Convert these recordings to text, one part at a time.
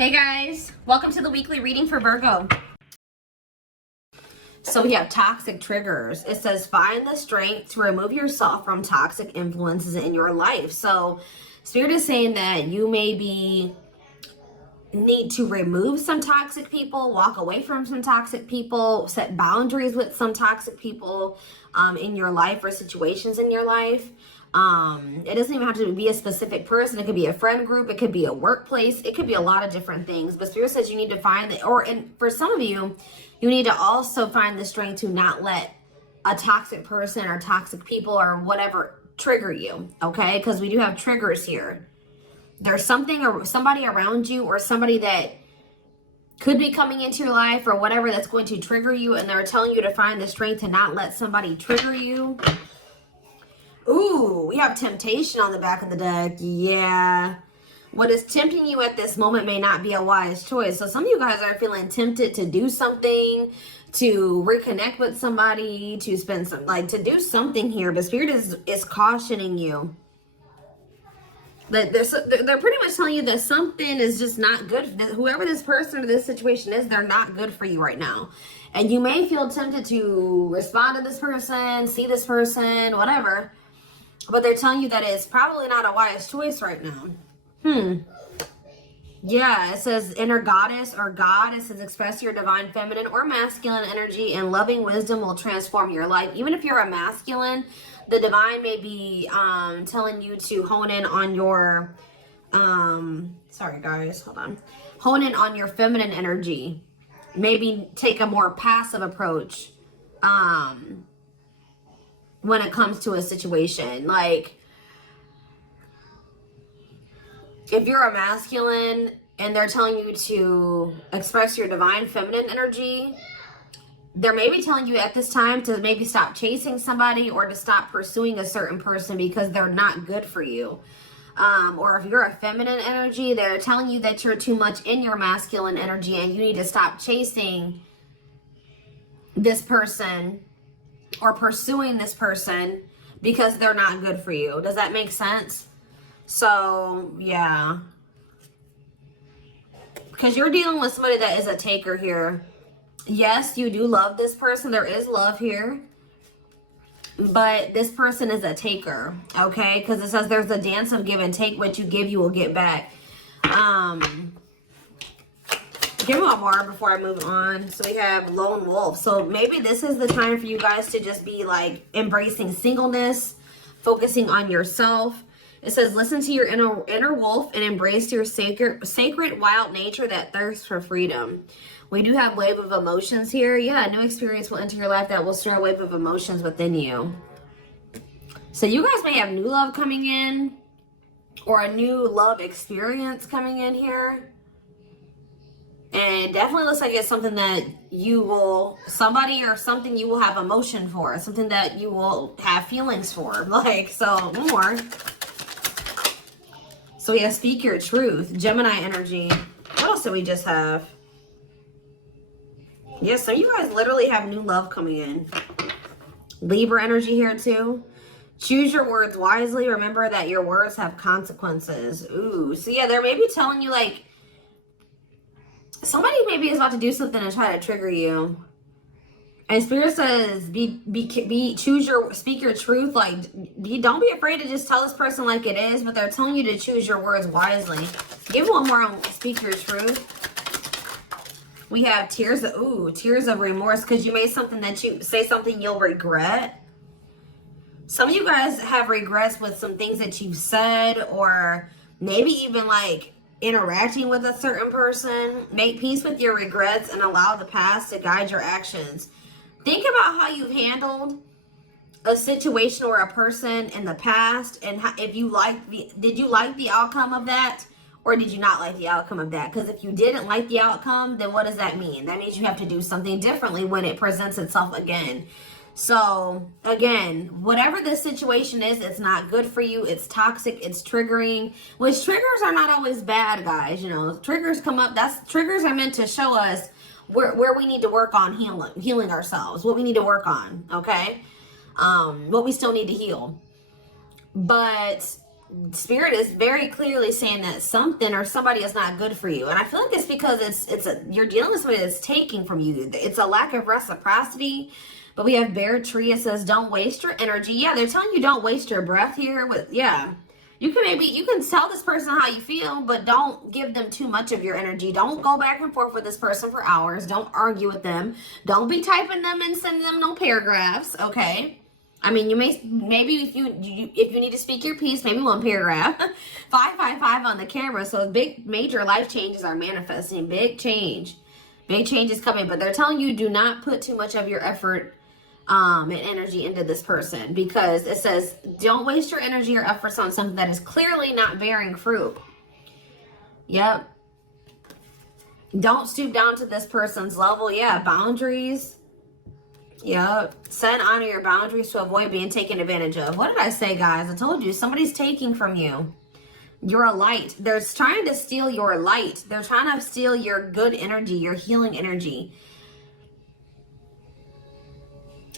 Hey guys, welcome to the weekly reading for Virgo. So we have toxic triggers. It says find the strength to remove yourself from toxic influences in your life. So Spirit is saying that you maybe need to remove some toxic people, walk away from some toxic people, set boundaries with some toxic people in your life or situations in your life. It doesn't even have to be a specific person. It could be a friend group. It could be a workplace. It could be a lot of different things. But Spirit says you need to find the, and for some of you, you need to also find the strength to not let a toxic person or toxic people or whatever trigger you. Okay. Because we do have triggers here. There's something or somebody around you or somebody that could be coming into your life or whatever that's going to trigger you. And they're telling you to find the strength to not let somebody trigger you. Ooh, we have temptation on the back of the deck. Yeah. What is tempting you at this moment may not be a wise choice. So some of you guys are feeling tempted to do something, to reconnect with somebody, to spend some, to do something here. But Spirit is cautioning you. That they're pretty much telling you that something is just not good. Whoever this person or this situation is, they're not good for you right now. And you may feel tempted to respond to this person, see this person, whatever. But they're telling you that it's probably not a wise choice right now. Yeah, it says inner goddess or God. It says express your divine feminine or masculine energy and loving wisdom will transform your life. Even if you're a masculine, the divine may be telling you to hone in on your, sorry guys, hold on. Hone in on your feminine energy. Maybe take a more passive approach when it comes to a situation. Like, if you're a masculine and they're telling you to express your divine feminine energy, they're maybe telling you at this time to maybe stop chasing somebody or to stop pursuing a certain person because they're not good for you. Or if you're a feminine energy, they're telling you that you're too much in your masculine energy and you need to stop chasing this person or pursuing this person because they're not good for you. Does that make sense? So, yeah. Because you're dealing with somebody that is a taker here. Yes, you do love this person. There is love here. But this person is a taker, okay? Because it says there's a dance of give and take. What you give, you will get back. Give me one more before I move on. So we have lone wolf. So maybe this is the time for you guys to just be like embracing singleness, focusing on yourself. It says listen to your inner wolf and embrace your sacred wild nature that thirsts for freedom. We do have wave of emotions here. Yeah, a new experience will enter your life that will stir a wave of emotions within you. So you guys may have new love coming in or a new love experience coming in here. And it definitely looks like it's something that you will, somebody or something you will have emotion for. Something that you will have feelings for. Like, so more. So yeah, speak your truth. Gemini energy. What else do we just have? Yes, so you guys literally have new love coming in. Libra energy here too. Choose your words wisely. Remember that your words have consequences. Ooh, so yeah, they're maybe telling you like, somebody maybe is about to do something and try to trigger you. And Spirit says, speak your truth. Like, don't be afraid to just tell this person like it is, but they're telling you to choose your words wisely. Give one more on speak your truth. We have tears of remorse because you made something that you say something you'll regret. Some of you guys have regrets with some things that you've said or maybe even like interacting with a certain person. Make peace with your regrets and allow the past to guide your actions. Think about how you've handled a situation or a person in the past and how, if you did you like the outcome of that or did you not like the outcome of that? Because if you didn't like the outcome, then what does that mean? That means you have to do something differently when it presents itself again. So again, whatever this situation is, it's not good for you. It's toxic. It's triggering, which triggers are not always bad, guys. You know, triggers come up. Triggers are meant to show us where we need to work on healing ourselves, what we need to work on. Okay. What we still need to heal. But Spirit is very clearly saying that something or somebody is not good for you. And I feel like it's because you're dealing with somebody that's taking from you. It's a lack of reciprocity. But we have Bear Tree. It says, don't waste your energy. Yeah, they're telling you don't waste your breath here. You can tell this person how you feel, but don't give them too much of your energy. Don't go back and forth with this person for hours. Don't argue with them. Don't be typing them and sending them no paragraphs, okay? I mean, maybe if you need to speak your piece, maybe one paragraph. 555 on the camera. So big, major life changes are manifesting. Big change. Big change is coming. But they're telling you do not put too much of your effort and energy into this person, because it says don't waste your energy or efforts on something that is clearly not bearing fruit. Yep. Don't stoop down to this person's level. Yeah, boundaries. Yep. Set and honor your boundaries to avoid being taken advantage of. What did I say, guys? I told you somebody's taking from you. You're a light. They're trying to steal your light. They're trying to steal your good energy, your healing energy.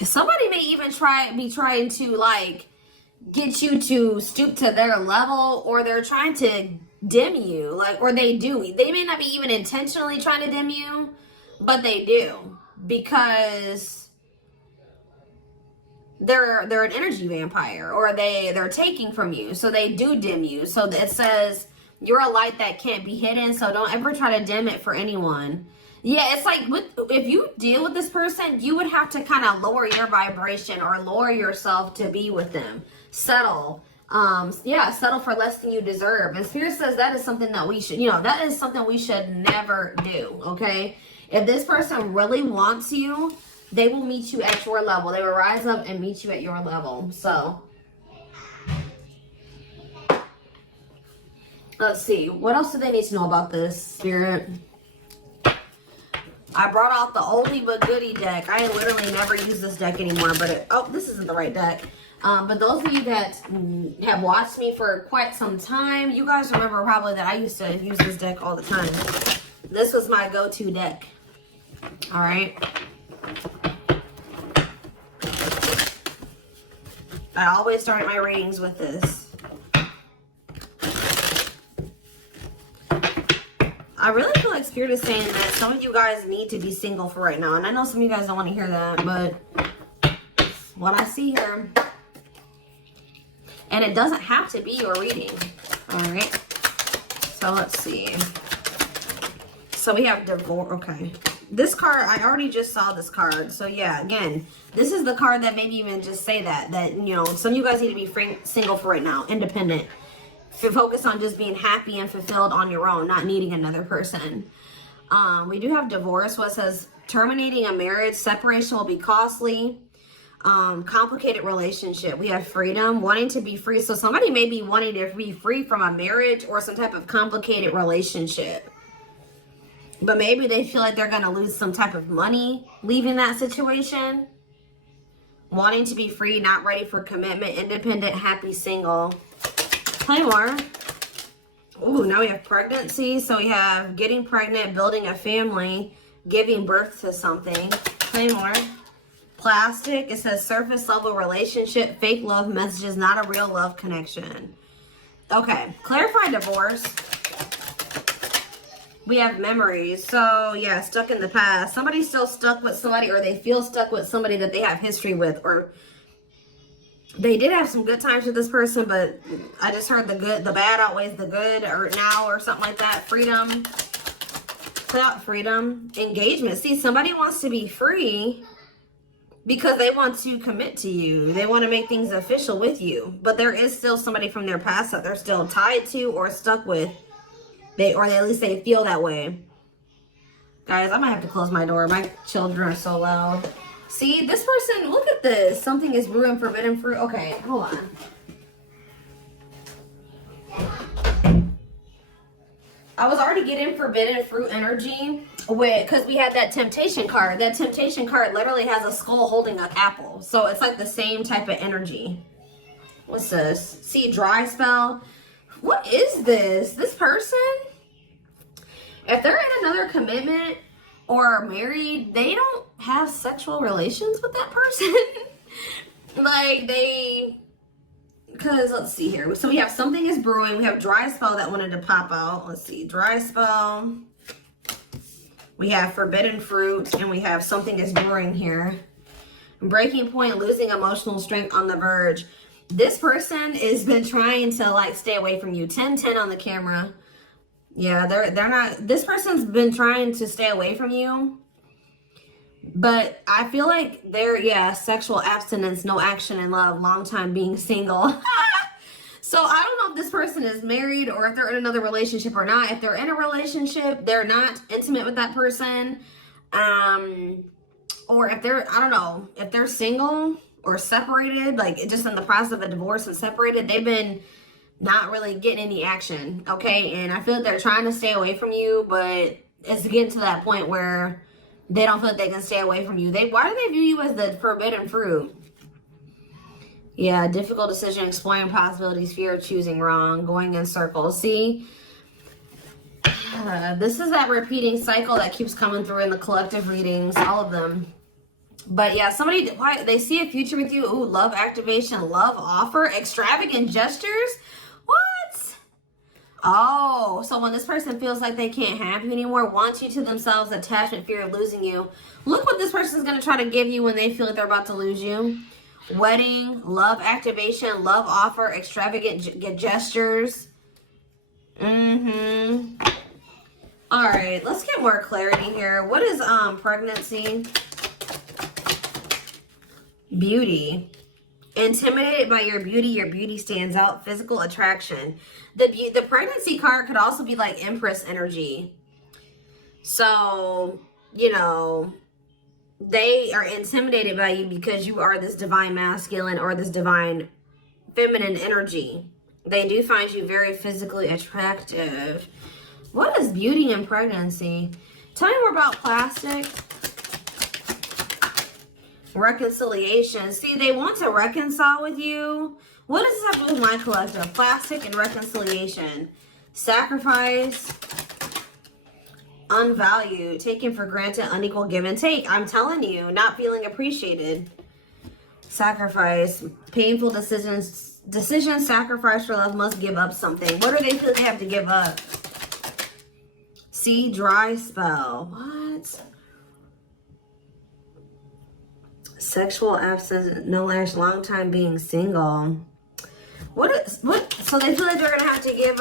Somebody may even be trying to like get you to stoop to their level, or they're trying to dim you, or they do. They may not be even intentionally trying to dim you, but they do, because they're an energy vampire, or they're taking from you, so they do dim you. So it says you're a light that can't be hidden, so don't ever try to dim it for anyone. Yeah, it's like if you deal with this person, you would have to kind of lower your vibration or lower yourself to be with them. Settle. Settle for less than you deserve. And Spirit says that is something that we should, that is something we should never do, okay? If this person really wants you, they will meet you at your level. They will rise up and meet you at your level. So, let's see. What else do they need to know about this, Spirit? I brought out the oldie but goodie deck. I literally never use this deck anymore, but this isn't the right deck. But those of you that have watched me for quite some time, you guys remember probably that I used to use this deck all the time. This was my go-to deck. All right. I always start my readings with this. I really feel like Spirit is saying that some of you guys need to be single for right now. And I know some of you guys don't want to hear that, but what I see here. And it doesn't have to be your reading. All right. So let's see. So we have divorce. Okay. This card, I already just saw this card. So yeah, again, this is the card that maybe even just say that some of you guys need to be single for right now, independent. Focus on just being happy and fulfilled on your own, not needing another person. We do have divorce. What says terminating a marriage, separation will be costly. Complicated relationship. We have freedom, wanting to be free. So somebody may be wanting to be free from a marriage or some type of complicated relationship. But maybe they feel like they're going to lose some type of money leaving that situation. Wanting to be free, not ready for commitment, independent, happy, single. Play more. Ooh, now we have pregnancy. So we have getting pregnant, building a family, giving birth to something. Play more. Plastic. It says surface level relationship, fake love messages, not a real love connection. Okay. Clarify divorce. We have memories. So yeah, stuck in the past. Somebody's still stuck with somebody, or they feel stuck with somebody that they have history with, or they did have some good times with this person, but I just heard the bad outweighs the good, or now, or something like that. Freedom. Without freedom. Engagement. See, somebody wants to be free because they want to commit to you. They want to make things official with you. But there is still somebody from their past that they're still tied to or stuck with. Or at least they feel that way. Guys, I might have to close my door. My children are so loud. See, this person, look at this. Something is brewing forbidden fruit. Okay, hold on. I was already getting forbidden fruit energy because we had that temptation card. That temptation card literally has a skull holding an apple. So it's like the same type of energy. What's this? See, dry spell. What is this? This person, if they're in another commitment or married, they don't have sexual relations with that person. Like Because let's see here. So we have something is brewing. We have dry spell that wanted to pop out. Let's see. Dry spell. We have forbidden fruit. And we have something is brewing here. Breaking point, losing emotional strength, on the verge. This person has been trying to like stay away from you. 10-10 on the camera. Yeah, they're not. This person's been trying to stay away from you. But I feel like they're, yeah, sexual abstinence, no action in love, long time being single. So I don't know if this person is married or if they're in another relationship or not. If they're in a relationship, they're not intimate with that person. Or if they're, I don't know, if they're single or separated, like just in the process of a divorce and separated, they've been not really getting any action, okay? And I feel like they're trying to stay away from you, but it's getting to that point where they don't feel like they can stay away from you. Why do they view you as the forbidden fruit? Yeah, difficult decision, exploring possibilities, fear of choosing wrong, going in circles. See, this is that repeating cycle that keeps coming through in the collective readings, all of them. But yeah, somebody, why they see a future with you. Ooh, love activation, love offer, extravagant gestures. What? Oh, so when this person feels like they can't have you anymore, wants you to themselves, attachment, fear of losing you. Look what this person is going to try to give you when they feel like they're about to lose you. Wedding, love activation, love offer, extravagant gestures. All right, let's get more clarity here. What is pregnancy? Beauty. Intimidated by your beauty stands out. Physical attraction. The pregnancy card could also be like Empress energy. So, you know, they are intimidated by you because you are this divine masculine or this divine feminine energy. They do find you very physically attractive. What is beauty and pregnancy? Tell me more about plastic. Reconciliation. See, they want to reconcile with you. What does this have to do with my collective? Plastic and reconciliation. Sacrifice. Unvalued. Taken for granted. Unequal give and take. I'm telling you, not feeling appreciated. Sacrifice. Painful decisions. Decisions. Sacrifice for love. Must give up something. What do they feel they have to give up? See, dry spell. What? Sexual absence, no ash, long time being single. What? So they feel like they're gonna have to give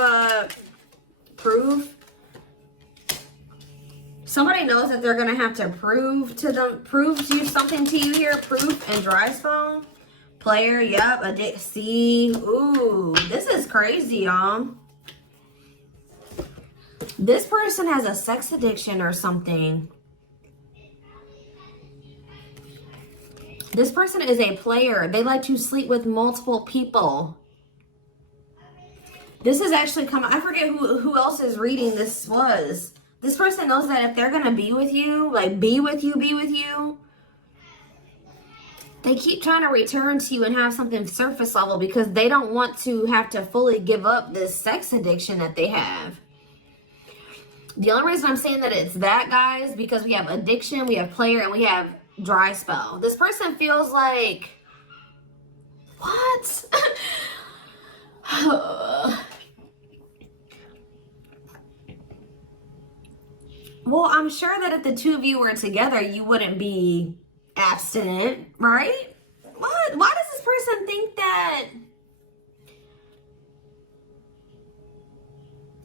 proof. Somebody knows that they're gonna have to prove to you something to you here. Proof and dry spell. Player, yep. See, ooh, this is crazy, y'all. This person has a sex addiction or something. This person is a player. They like to sleep with multiple people. This is actually coming. I forget who else's reading this was. This person knows that if they're going to be with you, like be with you, they keep trying to return to you and have something surface level because they don't want to have to fully give up this sex addiction that they have. The only reason I'm saying that it's that, guys, because we have addiction, we have player, and we have dry spell. This person feels like, what? Well, I'm sure that if the two of you were together, you wouldn't be abstinent, right? What? Why does this person think that?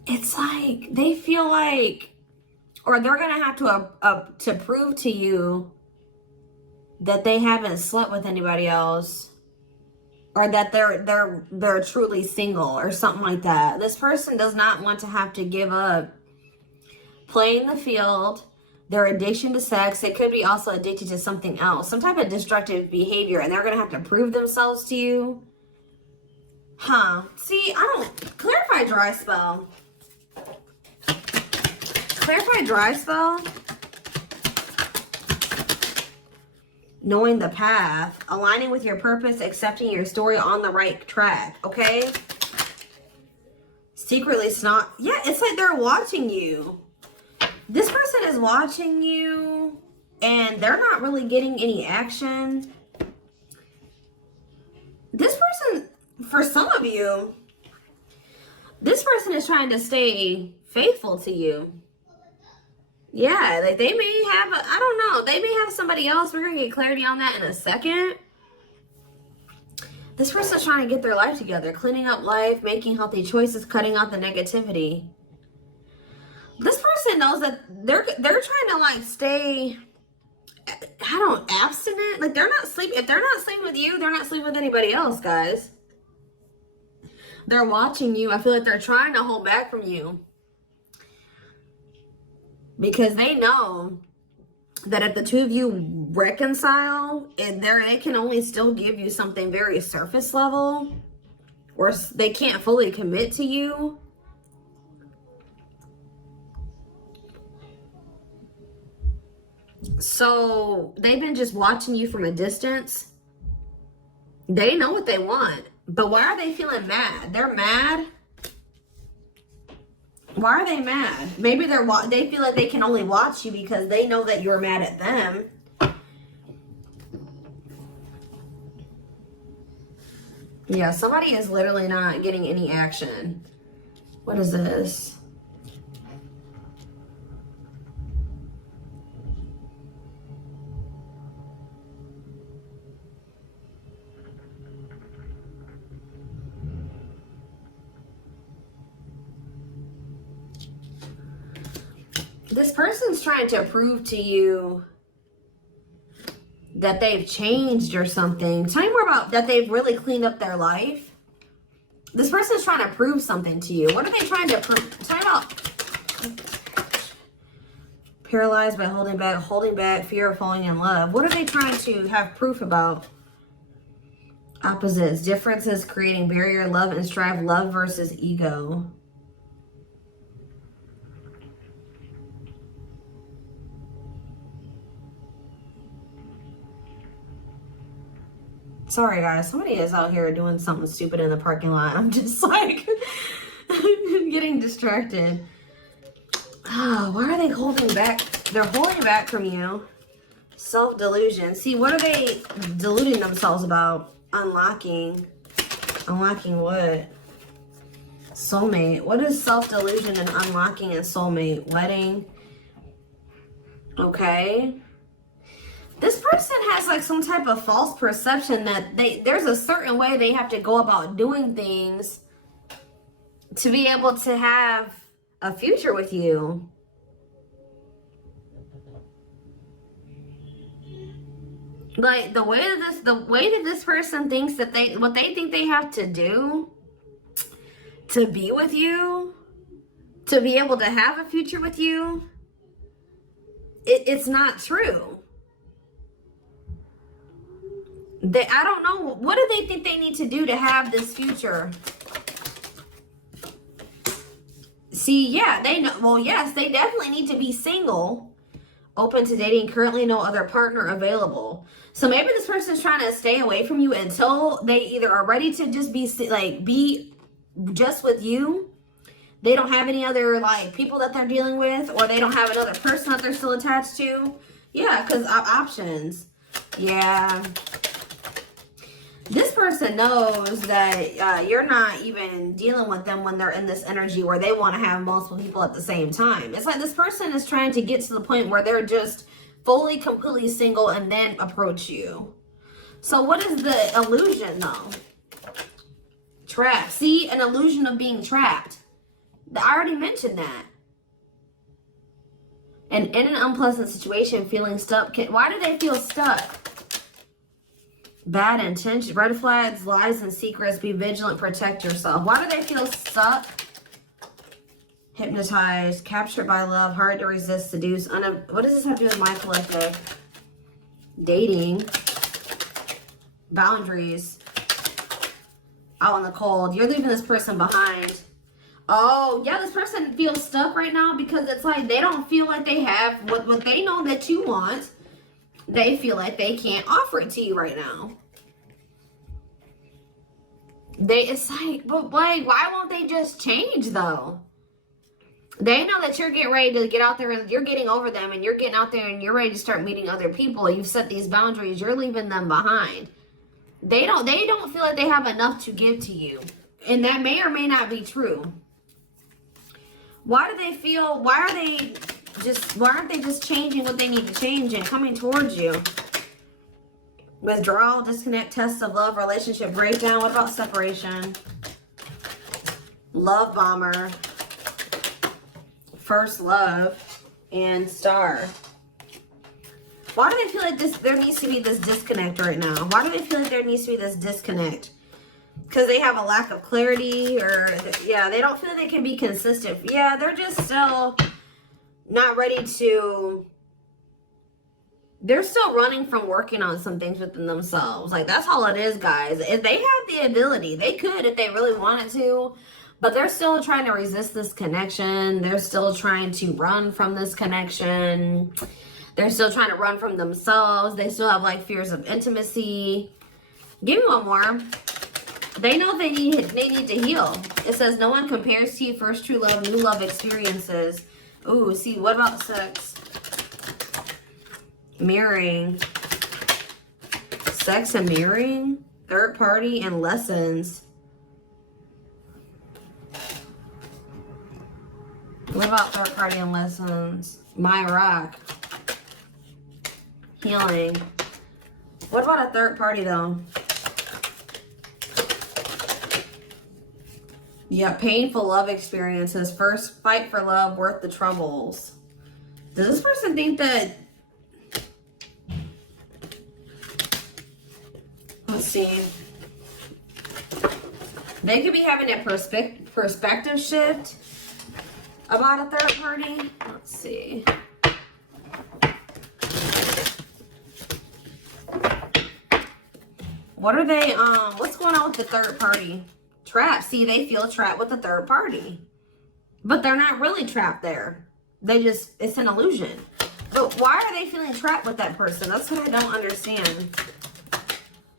It's like they feel like, or they're gonna have to prove to you that they haven't slept with anybody else, or that they're truly single or something like that. This person does not want to have to give up playing the field, their addiction to sex. They could be also addicted to something else, some type of destructive behavior, and they're gonna have to prove themselves to you. Huh? See, I don't clarify dry spell. Clarify dry spell. Knowing the path, aligning with your purpose, accepting your story, on the right track, okay? Secretly snot. Yeah, it's like they're watching you. This person is watching you and they're not really getting any action. This person, for some of you, this person is trying to stay faithful to you. Yeah, like they may have, I don't know, they may have somebody else. We're going to get clarity on that in a second. This person's trying to get their life together, cleaning up life, making healthy choices, cutting out the negativity. This person knows that they're trying to like stay, abstinent. Like they're not sleeping. If they're not sleeping with you, they're not sleeping with anybody else, guys. They're watching you. I feel like they're trying to hold back from you. Because they know that if the two of you reconcile, and they can only still give you something very surface level, or they can't fully commit to you. So they've been just watching you from a distance. They know what they want, but why are they feeling mad? They're mad. Why are they mad? Maybe they feel like they can only watch you because they know that you're mad at them. Yeah, somebody is literally not getting any action. What is this? This person's trying to prove to you that they've changed or something. Tell me more about that. They've really cleaned up their life. This person's trying to prove something to you. What are they trying to prove? Tell me about paralyzed by holding back, fear of falling in love. What are they trying to have proof about? Opposites, differences, creating barrier, love and strive, love versus ego. Sorry, guys. Somebody is out here doing something stupid in the parking lot. I'm just like getting distracted. Oh, why are they holding back? They're holding back from you. Self-delusion. See, what are they deluding themselves about? Unlocking. Unlocking what? Soulmate. What is self-delusion and unlocking a soulmate? Wedding. Okay. This person has like some type of false perception that there's a certain way they have to go about doing things to be able to have a future with you. Like the way that this person thinks that what they think they have to do to be with you, to be able to have a future with you, it's not true. I don't know. What do they think they need to do to have this future? See, yeah, they know. Well, yes, they definitely need to be single, open to dating, currently no other partner available. So maybe this person is trying to stay away from you until they either are ready to just be just with you. They don't have any other like people that they're dealing with, or they don't have another person that they're still attached to. Yeah, because options. Yeah. This person knows that you're not even dealing with them when they're in this energy where they want to have multiple people at the same time. It's like this person is trying to get to the point where they're just fully, completely single and then approach you. So what is the illusion though? Trapped. See, an illusion of being trapped. I already mentioned that. And in an unpleasant situation, feeling stuck. Why do they feel stuck? Bad intention, red flags, lies, and secrets. Be vigilant, protect yourself. Why do they feel stuck? Hypnotized, captured by love, hard to resist, seduce. What does this have to do with my collective? Dating. Boundaries. Out in the cold. You're leaving this person behind. Oh, yeah, this person feels stuck right now because it's like they don't feel like they have what they know that you want. They feel like they can't offer it to you right now. It's like, but like, why won't they just change though? They know that you're getting ready to get out there and you're getting over them and you're getting out there and you're ready to start meeting other people. You've set these boundaries. You're leaving them behind. They don't feel like they have enough to give to you. And that may or may not be true. Why do they feel, why aren't they just changing what they need to change and coming towards you? Withdrawal, disconnect, test of love, relationship breakdown. What about separation? Love bomber, first love, and star. Why do they feel like there needs to be this disconnect right now? Why do they feel like there needs to be this disconnect? Because they have a lack of clarity, or yeah, they don't feel they can be consistent. Yeah, they're just still not ready to, they're still running from working on some things within themselves. Like, that's all it is, guys. If they have the ability, they could if they really wanted to, but they're still trying to resist this connection. They're still trying to run from this connection. They're still trying to run from themselves. They still have like fears of intimacy. Give me one more. They know they need to heal. It says no one compares to you. First true love, new love experiences. Ooh, see, what about sex? Mirroring. Sex and mirroring. Third party and lessons. What about third party and lessons? My rock. Healing. What about a third party though? Yeah, painful love experiences. First fight for love, worth the troubles. Does this person think that... Let's see. They could be having a perspective shift about a third party. Let's see. What are they, what's going on with the third party? Trapped. See, they feel trapped with the third party. But they're not really trapped there. They just, it's an illusion. But why are they feeling trapped with that person? That's what I don't understand.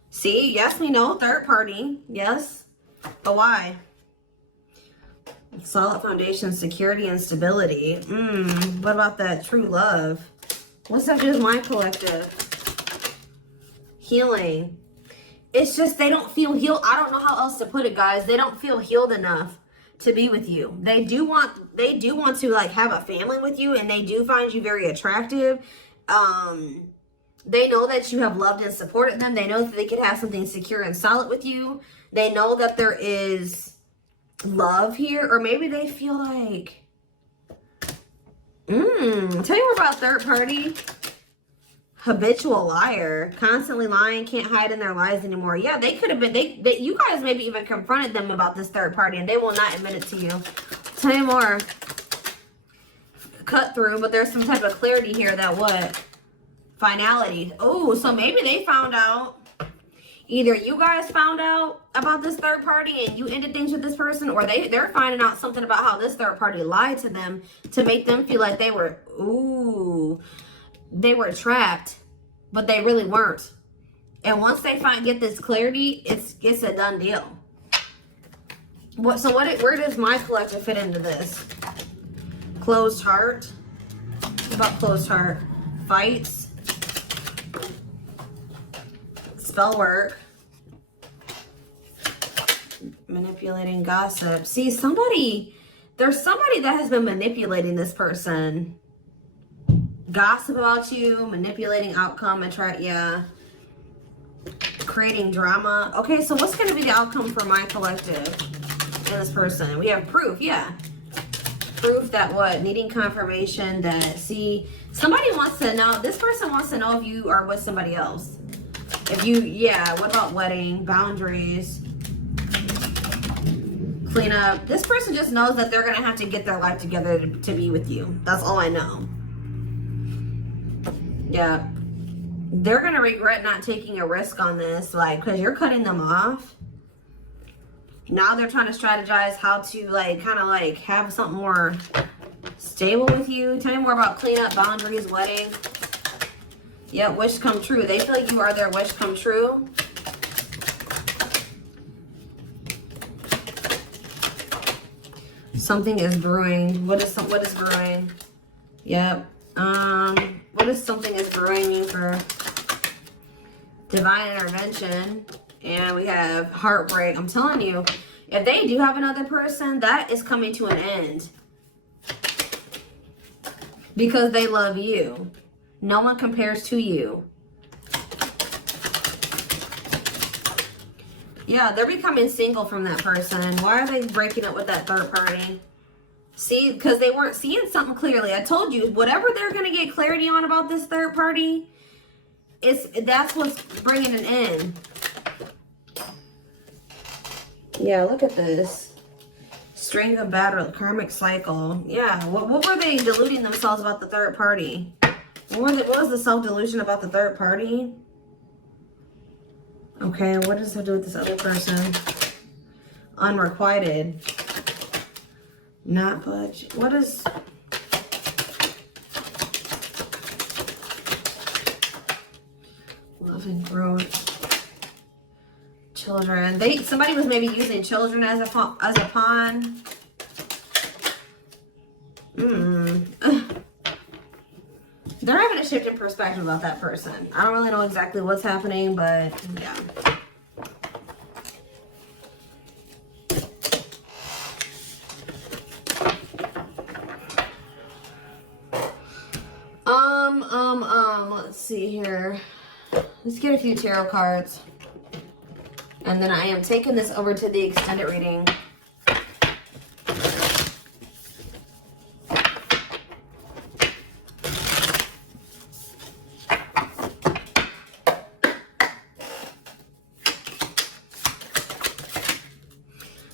See, yes, we know, third party. Yes. But why? Solid foundation, security, and stability. What about that true love? What's that do with my collective? Healing. It's just they don't feel healed. I don't know how else to put it, guys. They don't feel healed enough to be with you. They do want to like have a family with you, and they do find you very attractive. They know that you have loved and supported them. They know that they could have something secure and solid with you. They know that there is love here, or maybe they feel like tell you more about third party. Habitual liar, constantly lying, can't hide in their lies anymore. Yeah, they could have been, you guys maybe even confronted them about this third party, and they will not admit it to you. Tell you more. Cut through, but there's some type of clarity here that what? Finality. Oh, so maybe they found out. Either you guys found out about this third party and you ended things with this person, or they're finding out something about how this third party lied to them to make them feel like they were, they were trapped, but they really weren't. And once they get this clarity, it's a done deal. Where does my collective fit into this? Closed heart. What about closed heart? Fights. Spell work. Manipulating, gossip. See, there's somebody that has been manipulating this person. Gossip about you, manipulating outcome, creating drama. Okay, so what's going to be the outcome for my collective and this person? We have proof, yeah. Proof that what? Needing confirmation that, see, somebody wants to know, this person wants to know if you are with somebody else. If you, what about wedding, boundaries, clean up. This person just knows that they're going to have to get their life together to be with you. That's all I know. Yeah, they're going to regret not taking a risk on this, like, because you're cutting them off. Now they're trying to strategize how to, like, kind of, like, have something more stable with you. Tell me more about cleanup, boundaries, wedding. Yeah, wish come true. They feel like you are their wish come true. Something is brewing. What is brewing? Yep. What is something is brewing mean for divine intervention And we have heartbreak. I'm telling you, if they do have another person, that is coming to an end. Because they love you. No one compares to you. Yeah, they're becoming single from that person. Why are they breaking up with that third party? See, because they weren't seeing something clearly. I told you, whatever they're going to get clarity on about this third party, that's what's bringing it in. Yeah, look at this. String of battle, karmic cycle. Yeah, what were they deluding themselves about the third party? What was the self-delusion about the third party? Okay, what does it have to do with this other person? Unrequited. Not budge. What is... Love and growth. Children. Somebody was maybe using children as a pawn. They're having a shift in perspective about that person. I don't really know exactly what's happening, but yeah. Let's see here. Let's get a few tarot cards. And then I am taking this over to the extended reading.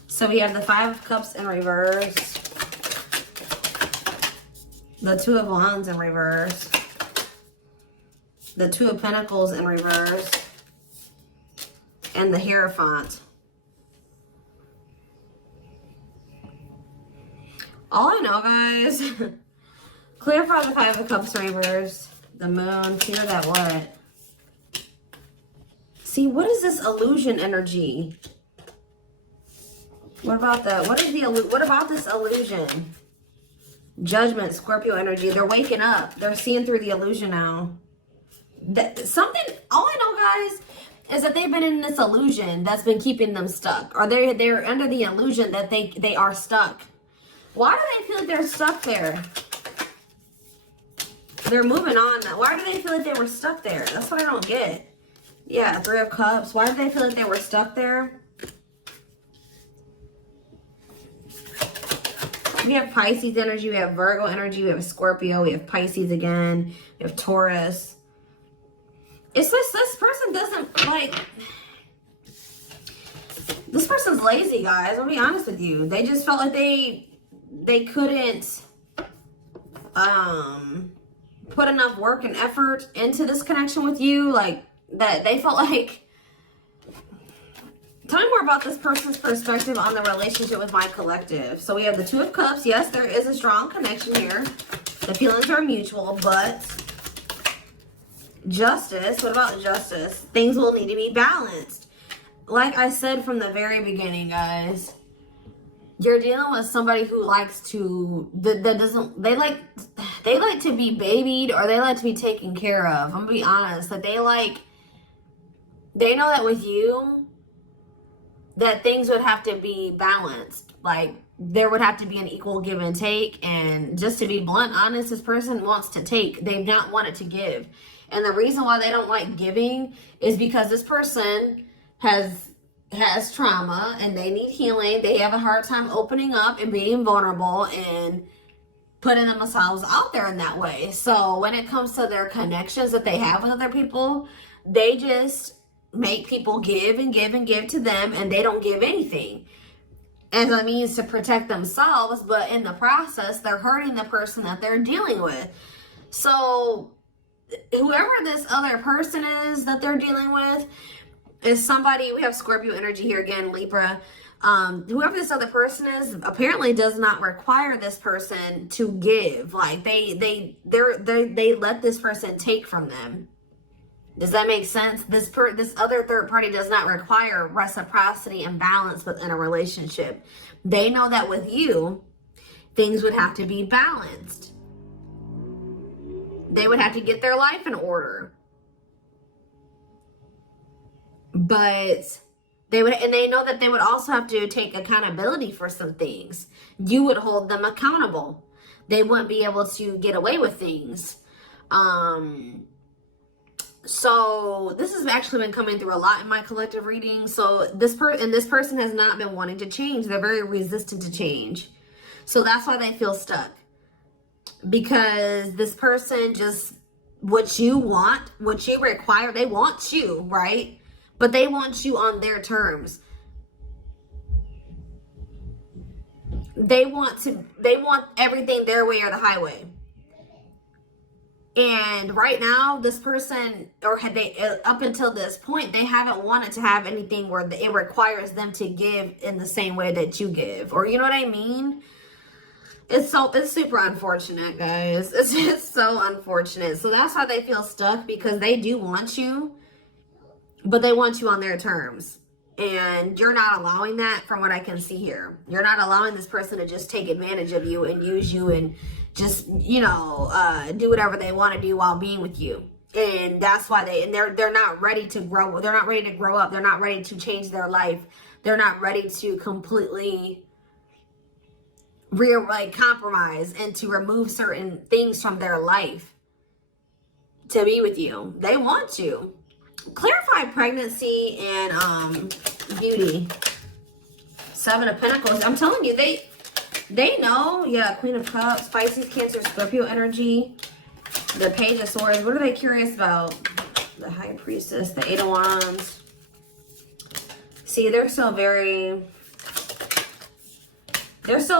So we have the Five of Cups in reverse. The Two of Wands in reverse. The Two of Pentacles in reverse. And the Hierophant. All I know, guys, clarify the Five of Cups reverse. The Moon, clear that what? See, what is this illusion energy? What about that? What about this illusion? Judgment, Scorpio energy. They're waking up. They're seeing through the illusion now. All I know, guys, is that they've been in this illusion that's been keeping them stuck. Or they're under the illusion that they are stuck. Why do they feel like they're stuck there? They're moving on now. Why do they feel like they were stuck there? That's what I don't get. Yeah, Three of Cups. Why do they feel like they were stuck there? We have Pisces energy. We have Virgo energy. We have Scorpio. We have Pisces again. We have Taurus. It's just this person doesn't like... This person's lazy, guys. I'll be honest with you. They just felt like they couldn't put enough work and effort into this connection with you. Like, that they felt like... Tell me more about this person's perspective on the relationship with my collective. So we have the Two of Cups. Yes, there is a strong connection here. The feelings are mutual, but... Justice. What about justice? Things will need to be balanced. Like I said from the very beginning, guys, you're dealing with somebody who likes to, they like to be babied, or they like to be taken care of. I'm gonna be honest. Like they know that with you, that things would have to be balanced. Like there would have to be an equal give and take. And just to be blunt, honest, this person wants to take. They've not wanted to give. And the reason why they don't like giving is because this person has trauma and they need healing. They have a hard time opening up and being vulnerable and putting themselves out there in that way. So when it comes to their connections that they have with other people, they just make people give and give and give to them, and they don't give anything as a means to protect themselves. But in the process, they're hurting the person that they're dealing with. So whoever this other person is that they're dealing with is somebody, we have Scorpio energy here again, Libra. Whoever this other person is apparently does not require this person to give. Like they let this person take from them. Does that make sense? This other third party does not require reciprocity and balance within a relationship. They know that with you, things would have to be balanced. They would have to get their life in order. But And they know that they would also have to take accountability for some things. You would hold them accountable. They wouldn't be able to get away with things. So this has actually been coming through a lot in my collective reading. So this person has not been wanting to change. They're very resistant to change. So that's why they feel stuck. Because this person just, what you want, what you require, they want you, right? But they want you on their terms. They want everything their way or the highway. And right now, this person, or had they, up until this point, they haven't wanted to have anything where it requires them to give in the same way that you give. Or you know what I mean? It's super unfortunate, guys. It's just so unfortunate. So that's why they feel stuck, because they do want you, but they want you on their terms. And you're not allowing that from what I can see here. You're not allowing this person to just take advantage of you and use you and just, you know, do whatever they want to do while being with you. And that's why they're not ready to grow. They're not ready to grow up. They're not ready to change their life. They're not ready to completely compromise and to remove certain things from their life to be with you. They want you. Clarify pregnancy and beauty. 7 of Pentacles. I'm telling you, they know. Yeah, Queen of Cups, Pisces, Cancer, Scorpio energy. The Page of Swords. What are they curious about? The High Priestess, the 8 of Wands. See, they're still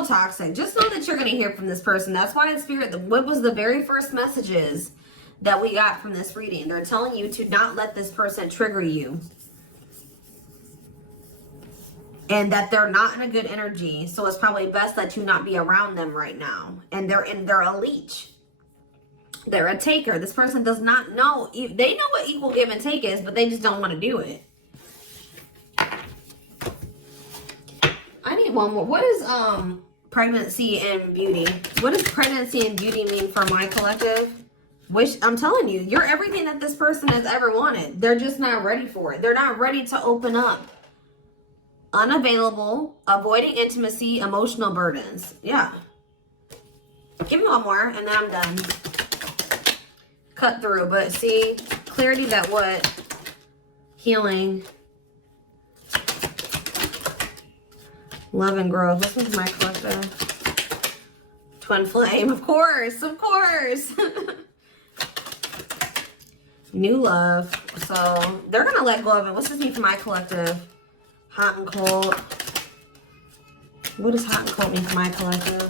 toxic. Just know that you're going to hear from this person. That's why in Spirit, what was the very first messages that we got from this reading? They're telling you to not let this person trigger you. And that they're not in a good energy. So it's probably best that you not be around them right now. And they're a leech. They're a taker. This person does not know. They know what equal give and take is, but they just don't want to do it. I need one more. What is pregnancy and beauty? What does pregnancy and beauty mean for my collective? I'm telling you, you're everything that this person has ever wanted. They're just not ready for it. They're not ready to open up. Unavailable, avoiding intimacy, emotional burdens. Yeah. Give me one more and then I'm done. Cut through, but see, clarity that what? Healing. Love and growth. This one's my collective. Twin flame, of course, of course. New love. So they're gonna let go of it. What's this mean for my collective? Hot and cold. What does hot and cold mean for my collective?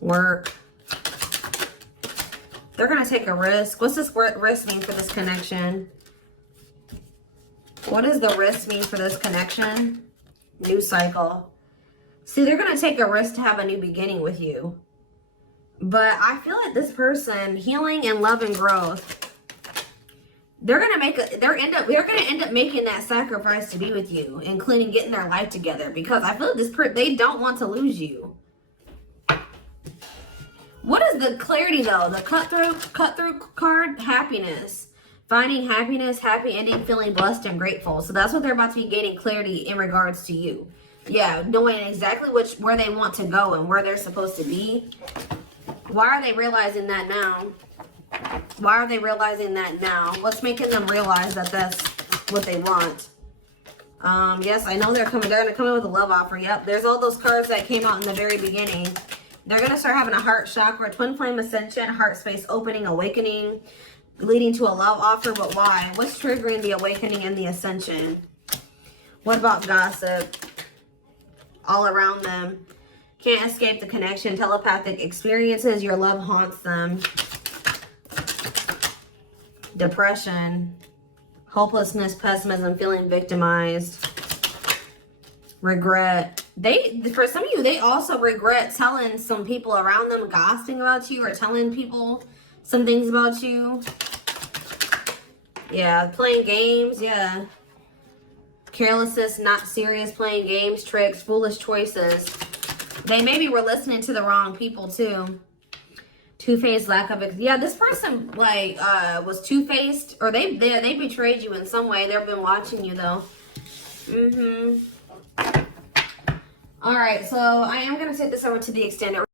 Work. They're gonna take a risk. What's this risk mean for this connection? What does the risk mean for this connection? New cycle. See, they're going to take a risk to have a new beginning with you. But I feel like this person, healing and love and growth, they're going to end up making that sacrifice to be with you, including getting their life together, because I feel like they don't want to lose you. What is the clarity though? The cut through card, happiness. Finding happiness, happy ending, feeling blessed and grateful. So that's what they're about to be gaining clarity in regards to you. Yeah, knowing exactly where they want to go and where they're supposed to be. Why are they realizing that now? Why are they realizing that now? What's making them realize that that's what they want? Yes, I know they're going to come in with a love offer. Yep, there's all those cards that came out in the very beginning. They're going to start having a heart chakra, twin flame ascension, heart space opening, awakening, leading to a love offer. But why? What's triggering the awakening and the ascension? What about gossip? All around them. Can't escape the connection. Telepathic experiences. Your love haunts them. Depression. Hopelessness, pessimism, feeling victimized. Regret. For some of you, they also regret telling some people around them, gossiping about you or telling people some things about you. Yeah, playing games. Yeah. Carelessness, not serious, playing games, tricks, foolish choices. They maybe were listening to the wrong people too. Two-faced, lack of... Yeah, this person was two-faced, or they betrayed you in some way. They've been watching you though. All right, so I am going to take this over to the extended